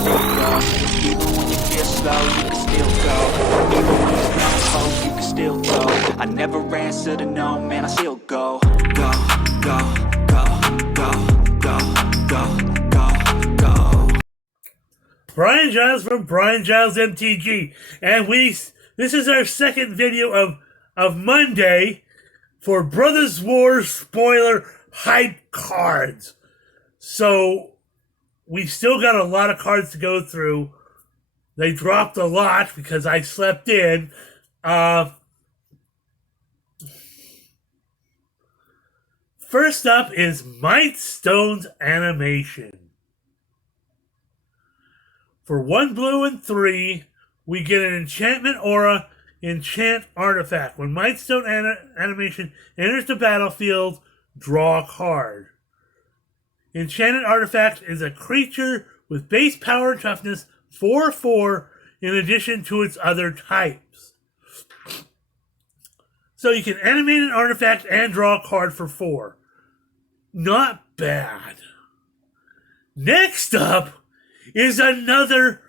still go. Even when you feel slow, you can still go. Even when there's no hope, you can still go. I never answer to no, man, I still go. Go, go, go, go, go, go, go, go. Brian Giles from Brian Giles MTG, and this is our second video of Monday for Brothers War spoiler hype cards. So we still got a lot of cards to go through. They dropped a lot because I slept in. First up is Mightstone's animation. For 1 blue and 3, we get an enchantment aura, enchant artifact. When Mightstone animation enters the battlefield, draw a card. Enchanted artifact is a creature with base power and toughness 4/4 in addition to its other types. So you can animate an artifact and draw a card for 4. Not bad. Next up is another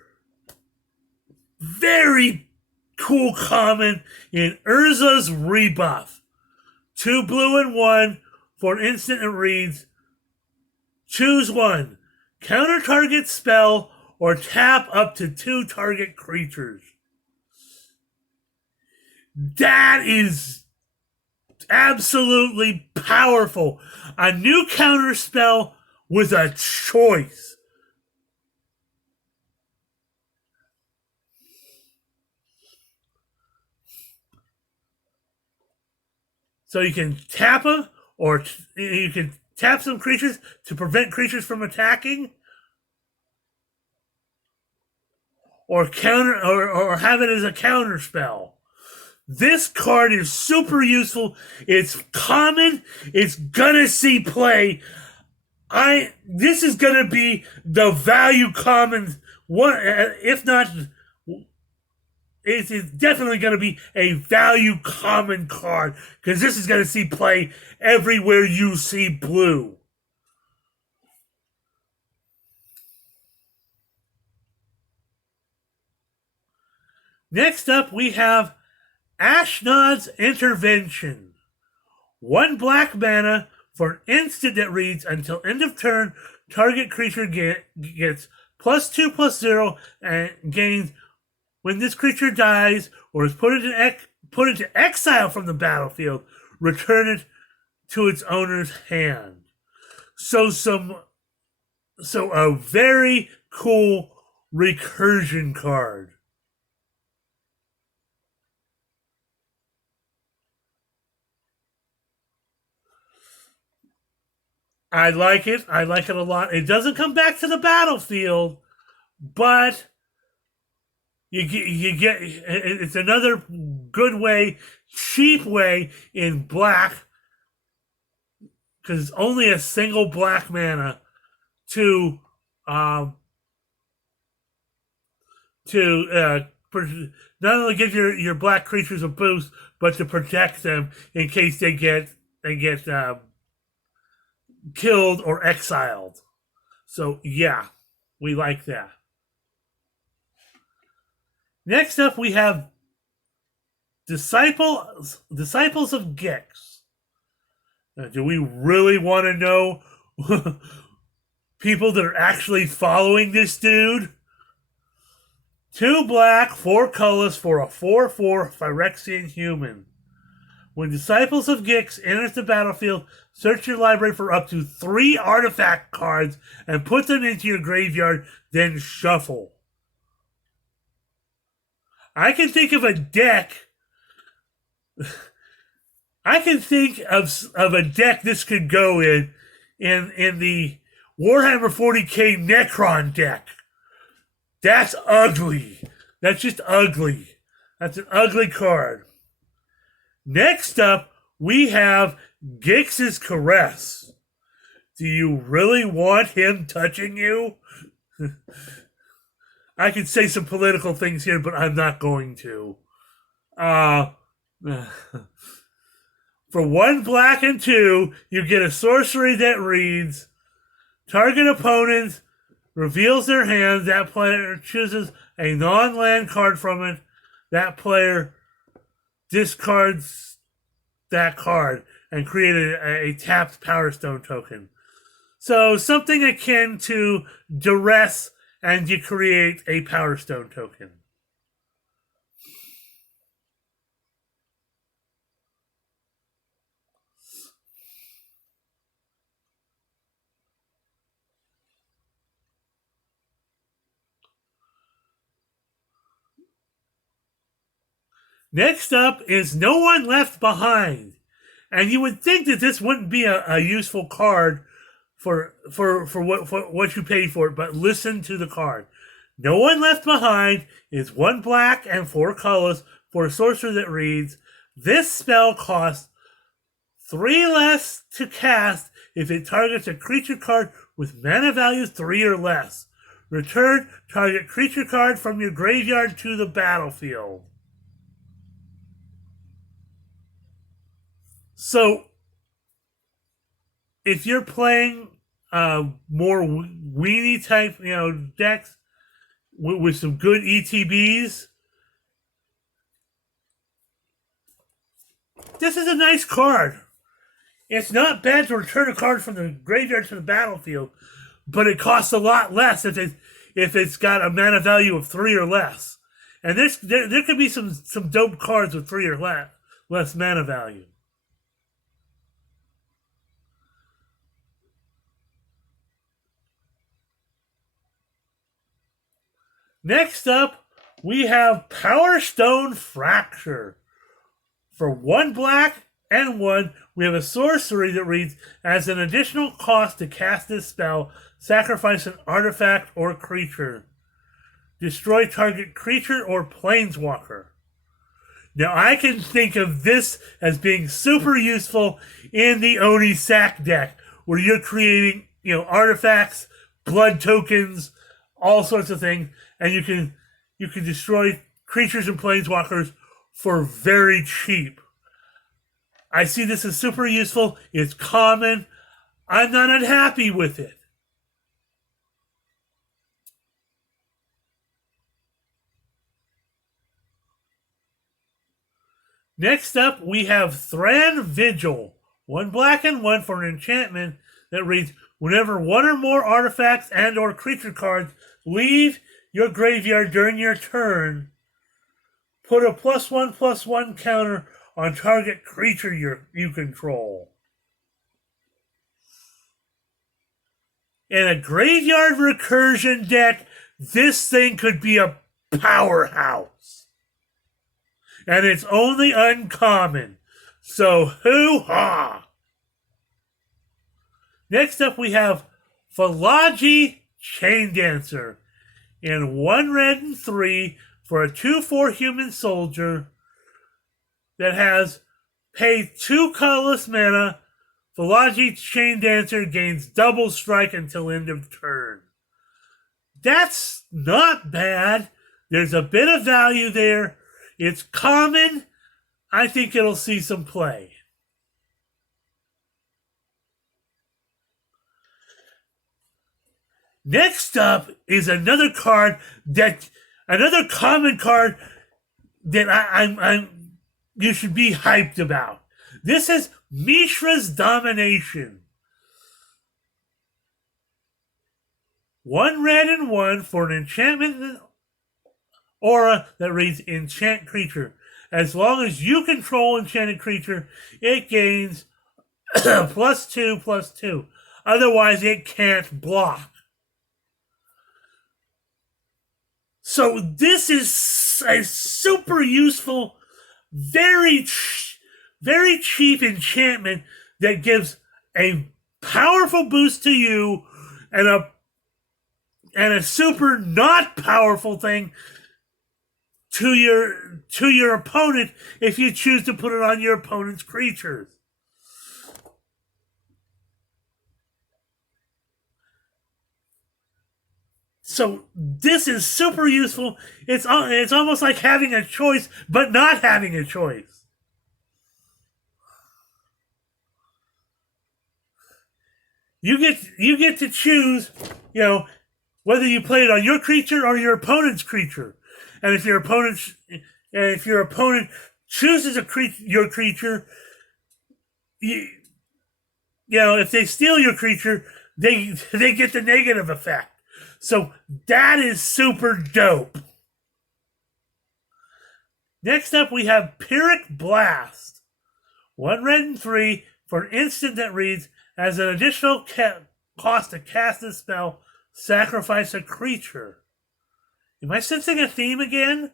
very cool common in Urza's Rebuff. 2 blue and 1 for an instant. It reads, choose one. Counter target spell or tap up to 2 target creatures. That is absolutely powerful. A new counter spell with a choice. So you can tap them, or you can tap some creatures to prevent creatures from attacking, or counter, or have it as a counter spell. This card is super useful. It's common. It's gonna see play. This is gonna be the value common one, if not. It's definitely going to be a value common card because this is going to see play everywhere you see blue. Next up, we have Ashnod's Intervention. 1 black mana for an instant that reads, until end of turn, target creature gets +2/+0 and gains. When this creature dies or is put into exile from the battlefield, return it to its owner's hand. So a very cool recursion card. I like it. I like it a lot. It doesn't come back to the battlefield, but You get it's another good way, cheap way in black, because it's only a single black mana to not only give your black creatures a boost, but to protect them in case they get killed or exiled. So yeah, we like that. Next up, we have Disciples of Gix. Now, do we really want to know people that are actually following this dude? 2 black, 4 colors for a 4/4 Phyrexian human. When Disciples of Gix enters the battlefield, search your library for up to 3 artifact cards and put them into your graveyard, then shuffle. I can think of a deck. I can think of a deck this could go in the Warhammer 40k Necron deck. That's ugly. That's just ugly. That's an ugly card. Next up, we have Gix's Caress. Do you really want him touching you? I could say some political things here, but I'm not going to. For 1 black and 2, you get a sorcery that reads, target opponent reveals their hand. That player chooses a non-land card from it. That player discards that card and created a tapped Power Stone token. So something akin to Duress, and you create a Power Stone token. Next up is No One Left Behind. And you would think that this wouldn't be a useful card for what you paid for it, but listen to the card. No One Left Behind is 1 black and 4 colors for a sorcerer that reads, this spell costs 3 less to cast if it targets a creature card with mana value 3 or less. Return target creature card from your graveyard to the battlefield. So, if you're playing more weenie type, decks with some good ETBs, this is a nice card. It's not bad to return a card from the graveyard to the battlefield, but it costs a lot less if it's got a mana value of 3 or less. And there could be some dope cards with 3 or less mana value. Next up, we have Power Stone Fracture. For 1 black and 1, we have a sorcery that reads, as an additional cost to cast this spell, sacrifice an artifact or creature. Destroy target creature or planeswalker. Now, I can think of this as being super useful in the Oni Sack deck, where you're creating, artifacts, blood tokens, all sorts of things, and you can destroy creatures and planeswalkers for very cheap. I see this as super useful. It's common. I'm not unhappy with it. Next up, we have Thran Vigil. 1 black and 1 for an enchantment that reads, whenever 1 or more artifacts and or creature cards leave your graveyard during your turn, put a +1/+1 counter on target creature you control. In a graveyard recursion deck, this thing could be a powerhouse. And it's only uncommon. So hoo-ha! Next up we have Falaji Chain Dancer. In 1 red and 3 for a 2/4 human soldier that has pay 2 colorless mana, Falaji Chain Dancer gains double strike until end of turn. That's not bad. There's a bit of value there. It's common. I think it'll see some play. Next up is another common card that you should be hyped about. This is Mishra's Domination. 1 red and 1 for an enchantment aura that reads enchant creature. As long as you control enchanted creature, it gains +2/+2. Otherwise, it can't block. So this is a super useful, very cheap enchantment that gives a powerful boost to you and a super not powerful thing to your opponent if you choose to put it on your opponent's creatures. So this is super useful. It's almost like having a choice, but not having a choice. You get to choose, whether you play it on your creature or your opponent's creature. And if your opponent chooses your creature, you know, if they steal your creature, they get the negative effect. So that is super dope. Next up, we have Pyrrhic Blast. 1 red and 3 for an instant that reads, as an additional cost to cast this spell, sacrifice a creature. Am I sensing a theme again?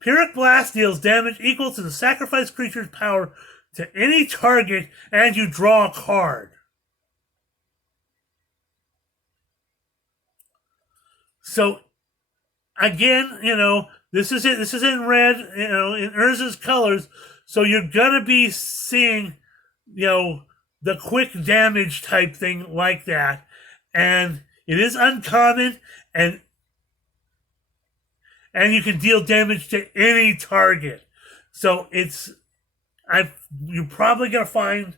Pyrrhic Blast deals damage equal to the sacrificed creature's power to any target, and you draw a card. So, again, you know, this is it. This is in red, you know, in Urza's colors. So you're gonna be seeing, you know, the quick damage type thing like that, and it is uncommon, and you can deal damage to any target. So you're probably gonna find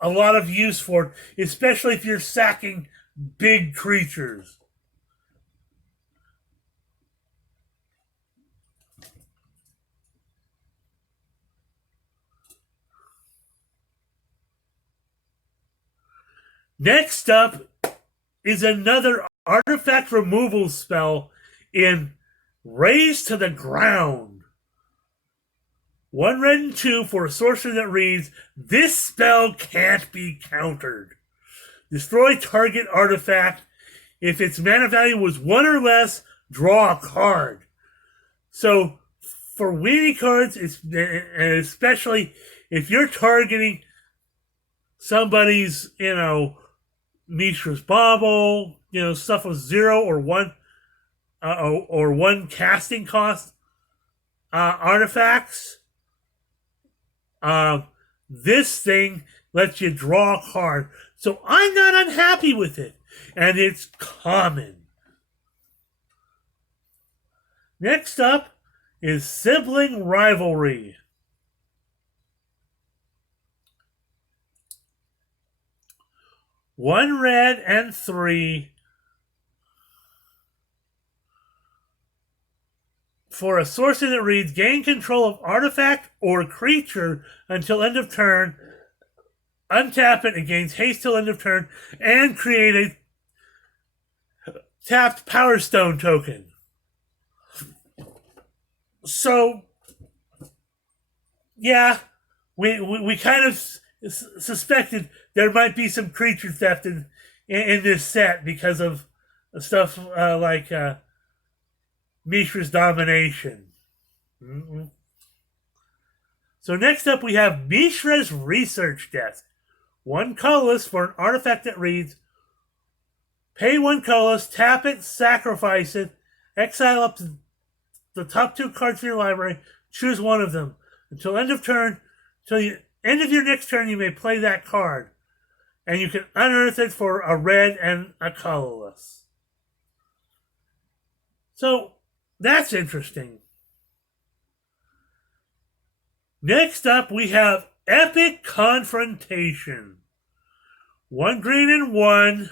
a lot of use for it, especially if you're sacking big creatures. Next up is another artifact removal spell in Raise to the Ground. 1 red and 2 for a sorcery that reads, this spell can't be countered. Destroy target artifact. If its mana value was 1 or less, draw a card. So for weenie cards, especially if you're targeting somebody's, you know, Mishra's Bauble, you know, stuff with 0 or 1 or 1 casting cost artifacts. This thing lets you draw a card. So I'm not unhappy with it. And it's common. Next up is Sibling Rivalry. 1 red and 3 for a sorcery that reads, gain control of artifact or creature until end of turn, untap it and gains haste till end of turn, and create a tapped Power Stone token. So, yeah, we kind of suspected there might be some creature theft in this set because of stuff like Mishra's Domination. Mm-hmm. So next up we have Mishra's Research Desk. 1 colorless for an artifact that reads, pay 1 colorless, tap it, sacrifice it, exile up to the top 2 cards from your library, choose one of them. Until end of turn, end of your next turn, you may play that card. And you can unearth it for a red and a colorless. So, that's interesting. Next up, we have Epic Confrontation. 1 green and 1.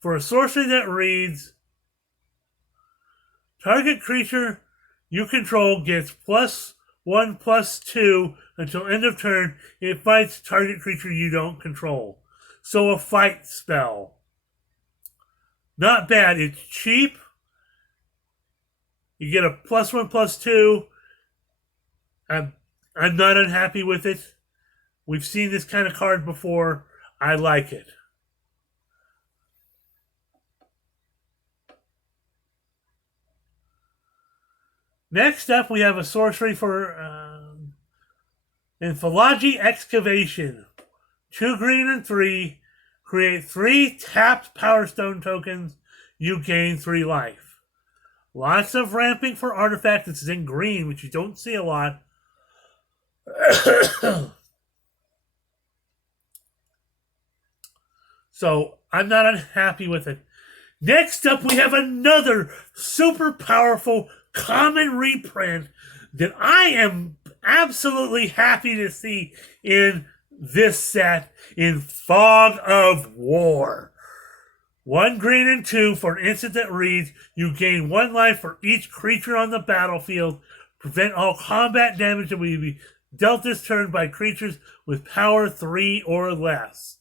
For a sorcery that reads, target creature you control gets +1/+2 until end of turn. It fights target creature you don't control. So a fight spell. Not bad. It's cheap. You get a +1/+2. I'm not unhappy with it. We've seen this kind of card before. I like it. Next up, we have a sorcery for Infilagi Excavation. 2 green and 3. Create 3 tapped Power Stone tokens. You gain 3 life. Lots of ramping for artifacts. This is in green, which you don't see a lot. So, I'm not unhappy with it. Next up, we have another super powerful common reprint that I am absolutely happy to see in this set in Fog of War. 1 green and 2 for an instant that reads, you gain 1 life for each creature on the battlefield. Prevent all combat damage that will be dealt this turn by creatures with power 3 or less.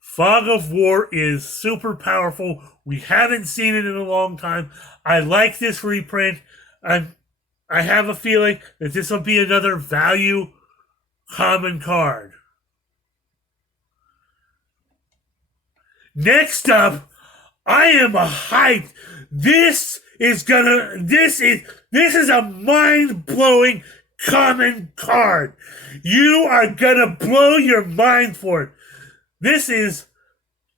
Fog of War is super powerful. We haven't seen it in a long time. I like this reprint. I have a feeling that this will be another value common card. Next up, I am hyped. This is a mind-blowing common card. You are gonna blow your mind for it. This is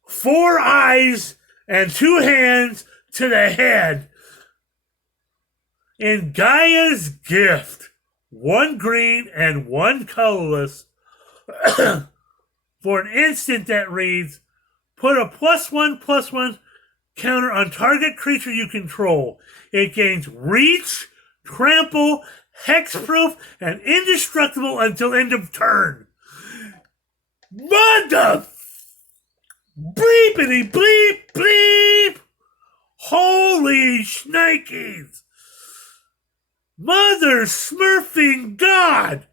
4 eyes and 2 hands to the head. In Gaia's Gift, 1 green and 1 colorless for an instant that reads, put a +1/+1 counter on target creature you control. It gains reach, trample, hexproof, and indestructible until end of turn. Mother bleepity bleep bleep. Holy shnikes. Mother smurfing God.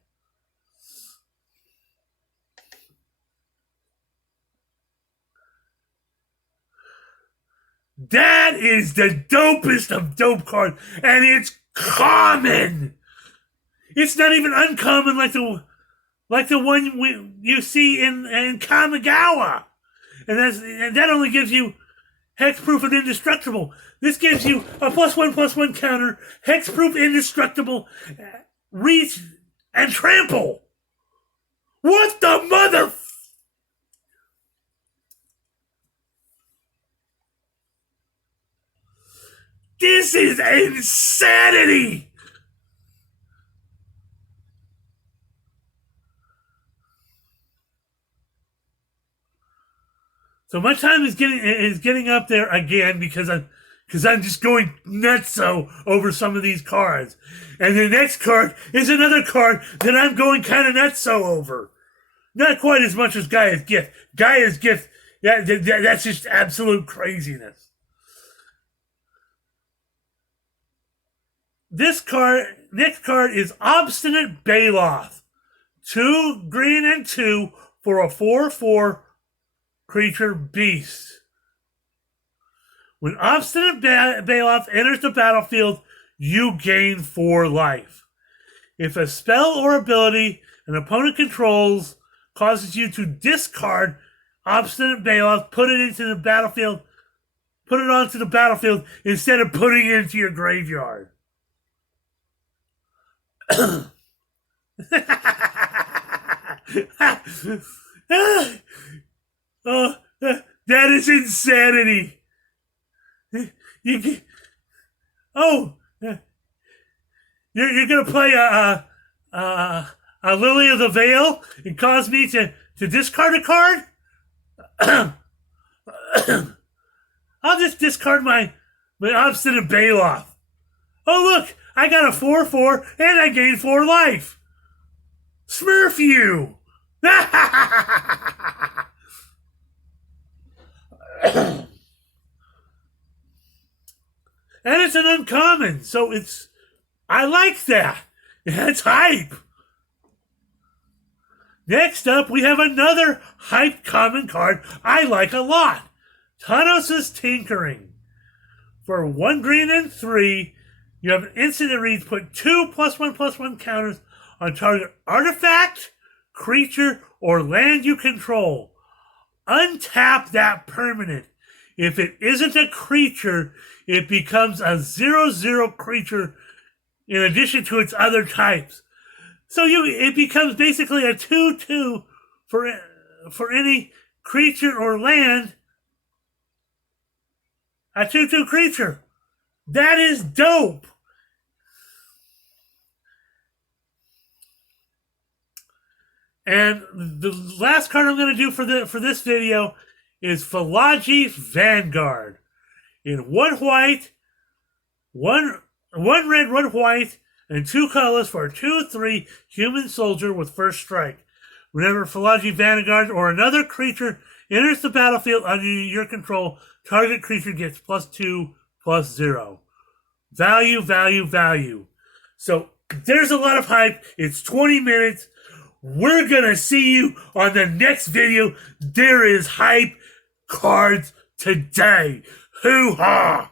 That is the dopest of dope cards, and it's common. It's not even uncommon like the one you see in Kamigawa, and that only gives you hexproof and indestructible. This gives you a +1/+1 counter, hexproof, indestructible, reach, and trample. What the mother? This is insanity! So my time is getting up there again because I'm just going nutso over some of these cards. And the next card is another card that I'm going kind of nutso over. Not quite as much as Gaia's Gift. Gaia's Gift, that's just absolute craziness. Next card is Obstinate Baloth. 2 green and 2 for a 4/4 creature beast. When Obstinate Baloth enters the battlefield, you gain 4 life. If a spell or ability an opponent controls causes you to discard Obstinate Baloth, put it onto the battlefield instead of putting it into your graveyard. That is insanity. You're gonna play a Lily of the Veil and cause me to discard a card? I'll just discard my Obstinate Baloth. Oh look, I got a 4/4 and I gained 4 life. Smurf you. And it's an uncommon, so I like that. That's hype. Next up, we have another hype common card I like a lot. Tanos' Tinkering. For 1 green and 3, you have an instant that reads, put 2 +1/+1 counters on target artifact, creature, or land you control. Untap that permanent. If it isn't a creature, it becomes a 0/0 creature in addition to its other types. So it becomes basically a 2/2 for any creature or land. A 2/2 creature. That is dope. And the last card I'm going to do for this video is Phalagi Vanguard. In 1 white, 1 1 red, 1 white, and 2 colors for a 2/3 human soldier with first strike. Whenever Falaji Vanguard or another creature enters the battlefield under your control, target creature gets +2/+0. Value, value, value. So there's a lot of hype. It's 20 minutes. We're going to see you on the next video. There is hype cards today. Hoo-ha!